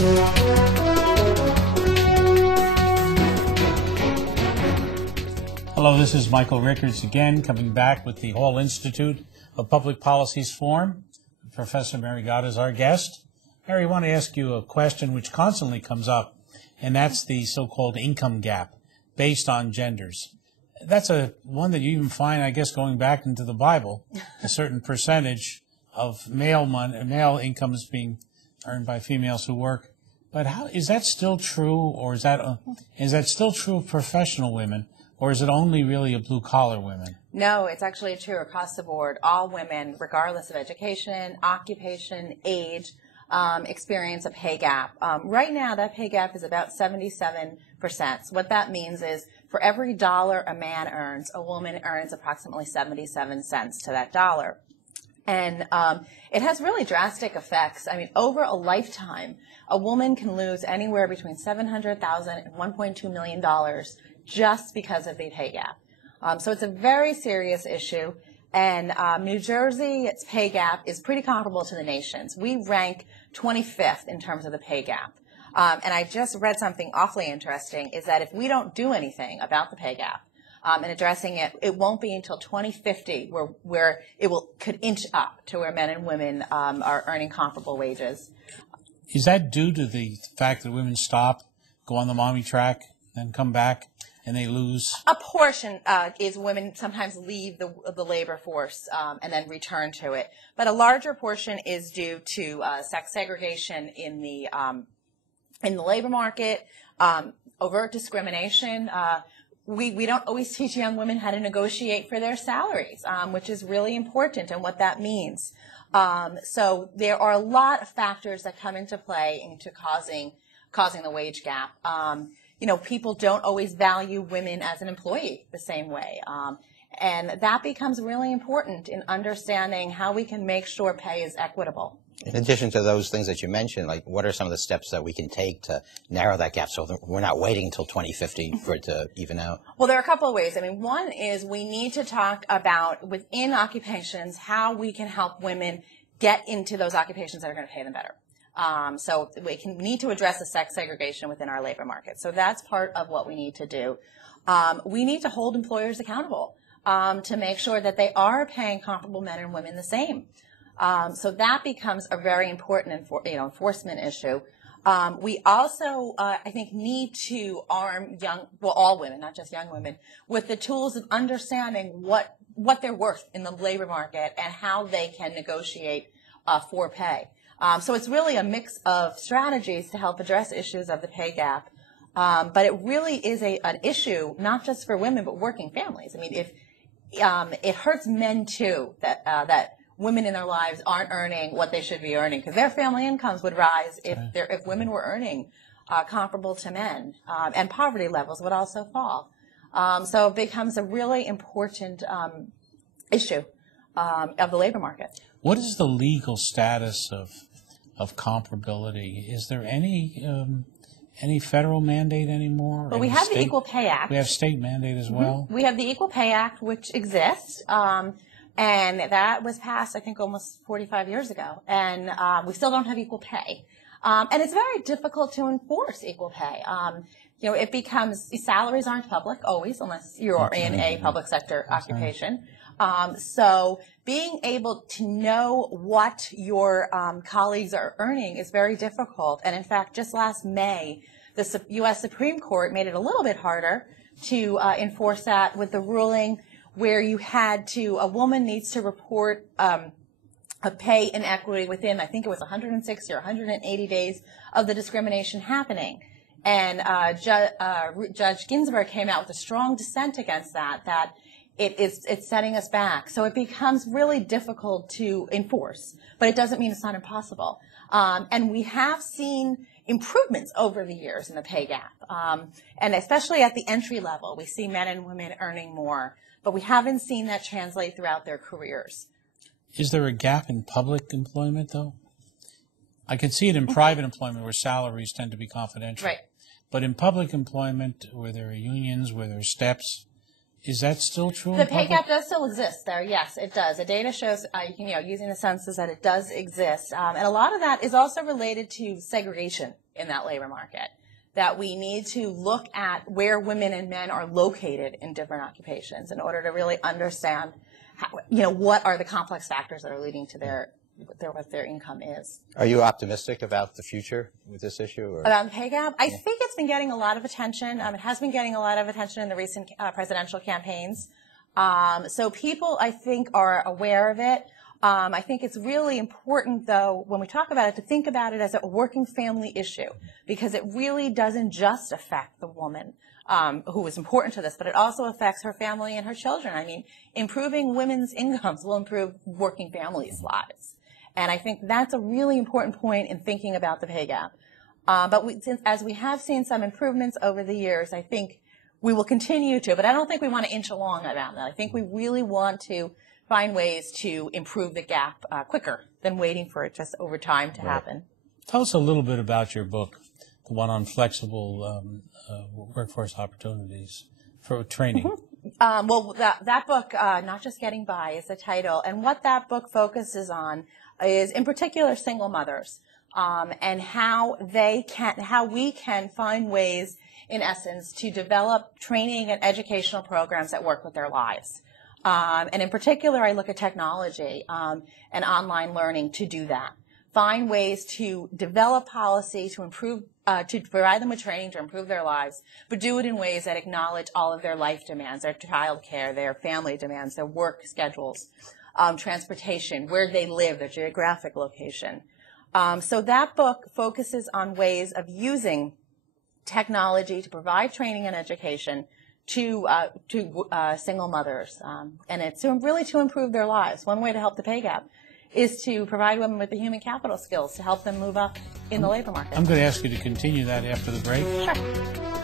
Hello, this is Michael Rickards again, coming back with the Hall Institute of Public Policy's Forum. Professor Mary Gatta is our guest. Mary, I want to ask you a question which constantly comes up, and that's the so-called income gap based on genders. That's one that you even find, I guess, going back into the Bible, a certain percentage of male incomes being earned by females who work. But is that still true, or is that still true of professional women? Or is it only really a blue-collar women? No, it's actually true across the board. All women, regardless of education, occupation, age, experience a pay gap. Right now, that pay gap is about 77%. So what that means is for every dollar a man earns, a woman earns approximately 77 cents to that dollar. And it has really drastic effects. I mean, over a lifetime, a woman can lose anywhere between $700,000 and $1.2 million just because of the pay gap. So it's a very serious issue. And New Jersey's pay gap is pretty comparable to the nation's. We rank 25th in terms of the pay gap. And I just read something awfully interesting, is that if we don't do anything about the pay gap and addressing it, it won't be until 2050 where it could inch up to where men and women are earning comparable wages. Is that due to the fact that women stop, go on the mommy track, then come back, and they lose? A portion is women sometimes leave the labor force and then return to it. But a larger portion is due to sex segregation in the labor market, overt discrimination. We don't always teach young women how to negotiate for their salaries, which is really important and what that means. So there are a lot of factors that come into play into causing the wage gap. You know, people don't always value women as an employee the same way. And that becomes really important in understanding how we can make sure pay is equitable. In addition to those things that you mentioned, like what are some of the steps that we can take to narrow that gap so that we're not waiting until 2050 for it to even out? Well, there are a couple of ways. I mean, one is we need to talk about within occupations how we can help women get into those occupations that are going to pay them better. So we need to address the sex segregation within our labor market. So that's part of what we need to do. We need to hold employers accountable to make sure that they are paying comparable men and women the same. So that becomes a very important enforcement issue. We also, I think, need to arm all women, not just young women, with the tools of understanding what they're worth in the labor market and how they can negotiate for pay. So it's really a mix of strategies to help address issues of the pay gap. But it really is an issue not just for women but working families. I mean, it hurts men too that women in their lives aren't earning what they should be earning, because their family incomes would rise if women were earning comparable to men, and poverty levels would also fall. So it becomes a really important issue of the labor market. What is the legal status of comparability? Is there any federal mandate anymore? Well, we have the Equal Pay Act. We have state mandate as well. We have the Equal Pay Act, which exists, and that was passed, I think, almost 45 years ago. And we still don't have equal pay. And it's very difficult to enforce equal pay. You know, it becomes, salaries aren't public always, unless you're in a public sector occupation. So being able to know what your colleagues are earning is very difficult. And in fact, just last May, the U.S. Supreme Court made it a little bit harder to enforce that with the ruling where a woman needs to report a pay inequity within, I think it was 160 or 180 days of the discrimination happening. And Judge Ginsburg came out with a strong dissent against that it's setting us back. So it becomes really difficult to enforce, but it doesn't mean it's not impossible. And we have seen improvements over the years in the pay gap. And especially at the entry level, we see men and women earning more, but we haven't seen that translate throughout their careers. Is there a gap in public employment, though? I can see it in private employment where salaries tend to be confidential. Right. But in public employment, where there are unions, where there are steps, Is that still true? The pay gap does still exist there. Yes, it does. The data shows, using the census, that it does exist. And a lot of that is also related to segregation in that labor market, that we need to look at where women and men are located in different occupations in order to really understand, what are the complex factors that are leading to what their income is. Are you optimistic about the future with this issue? Or? About the pay gap? I think it's been getting a lot of attention. It has been getting a lot of attention in the recent presidential campaigns. So people, I think, are aware of it. I think it's really important, though, when we talk about it, to think about it as a working family issue, because it really doesn't just affect the woman who is important to this, but it also affects her family and her children. I mean, improving women's incomes will improve working families' lives. And I think that's a really important point in thinking about the pay gap. But as we have seen some improvements over the years, I think we will continue to. But I don't think we want to inch along around that. I think we really want to find ways to improve the gap quicker than waiting for it just over time to happen. Tell us a little bit about your book, the one on flexible workforce opportunities for training. Well, that book, Not Just Getting By, is the title. And what that book focuses on is, in particular, single mothers, and how we can find ways, in essence, to develop training and educational programs that work with their lives. And in particular, I look at technology and online learning to do that. Find ways to develop policy to improve, to provide them with training to improve their lives, but do it in ways that acknowledge all of their life demands, their child care, their family demands, their work schedules, transportation, where they live, their geographic location. So that book focuses on ways of using technology to provide training and education to single mothers, and it's really to improve their lives. One way to help the pay gap is to provide women with the human capital skills to help them move up in the labor market. I'm going to ask you to continue that after the break. Sure.